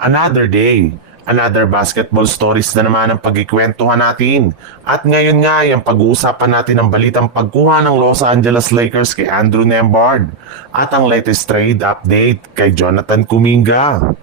Another day, another basketball stories na naman ang pagkikwentuhan natin. At ngayon nga ay ang pag-uusapan natin ang balitang pagkuha ng Los Angeles Lakers kay Andrew Nembhard at ang latest trade update kay Jonathan Kuminga.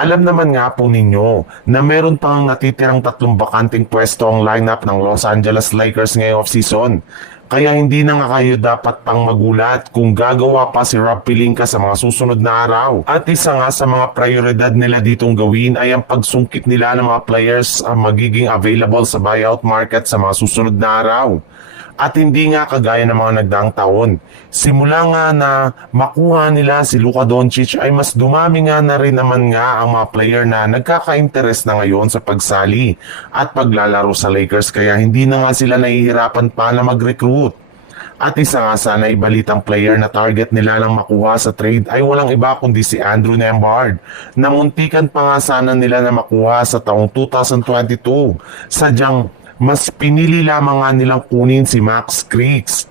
Alam naman nga po ninyo na meron pang natitirang 3 bakanting pwesto ang lineup ng Los Angeles Lakers ngayong offseason. Kaya hindi na nga kayo dapat pang magulat kung gagawa pa si Rob Pelinka sa mga susunod na araw. At isa nga sa mga prioridad nila ditong gawin ay ang pagsungkit nila ng mga players ang magiging available sa buyout market sa mga susunod na araw. At hindi nga kagaya ng mga nagdaang taon. Simula nga na makuha nila si Luka Doncic ay mas dumami nga na rin naman nga ang mga player na nagkaka-interest na ngayon sa pagsali at paglalaro sa Lakers kaya hindi na nga sila nahihirapan pa na mag-recruit. At isa nga sana ibalitang player na target nila lang makuha sa trade ay walang iba kundi si Andrew Nembhard na muntikan pa nga sana nila na makuha sa taong 2022. Sadyang mas pinili lamang nga nilang kunin si Max Creeks.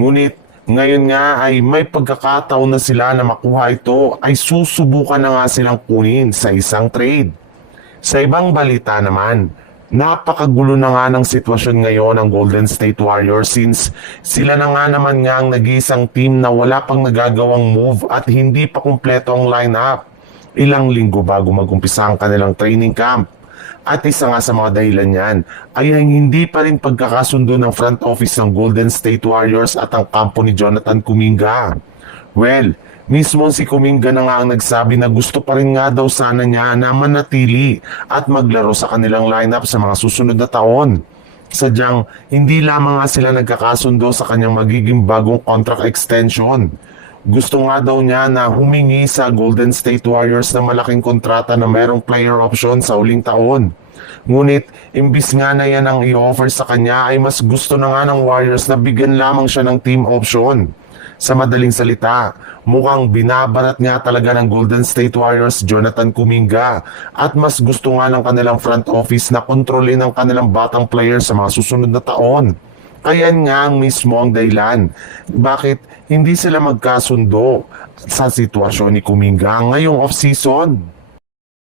Ngunit ngayon nga ay may pagkakataon na sila na makuha ito ay susubukan na nga silang kunin sa isang trade. Sa ibang balita naman, napakagulo na nga ng sitwasyon ngayon ng Golden State Warriors since sila na nga naman nga ang nag-iisang team na wala pang nagagawang move at hindi pa kumpleto ang lineup. Ilang linggo bago mag-umpisa ang kanilang training camp. At isa nga sa mga dahilan niyan ay ang hindi pa rin pagkakasundo ng front office ng Golden State Warriors at ang kampo ni Jonathan Kuminga. Well, mismo si Kuminga na nga ang nagsabi na gusto pa rin nga daw sana niya na manatili at maglaro sa kanilang lineup sa mga susunod na taon. Sadyang hindi lamang nga sila nagkakasundo sa kanyang magiging bagong contract extension. Gusto nga daw niya na humingi sa Golden State Warriors ng malaking kontrata na mayroong player option sa uling taon. Ngunit, imbis nga na yan ang i-offer sa kanya ay mas gusto na nga ng Warriors na bigyan lamang siya ng team option. Sa madaling salita, mukhang binabarat nga talaga ng Golden State Warriors Jonathan Kuminga at mas gusto nga ng kanilang front office na kontrolin ang kanilang batang player sa mga susunod na taon. Kaya nga ang mismo ang dahilan bakit hindi sila magkasundo sa sitwasyon ni Kuminga ngayong off-season.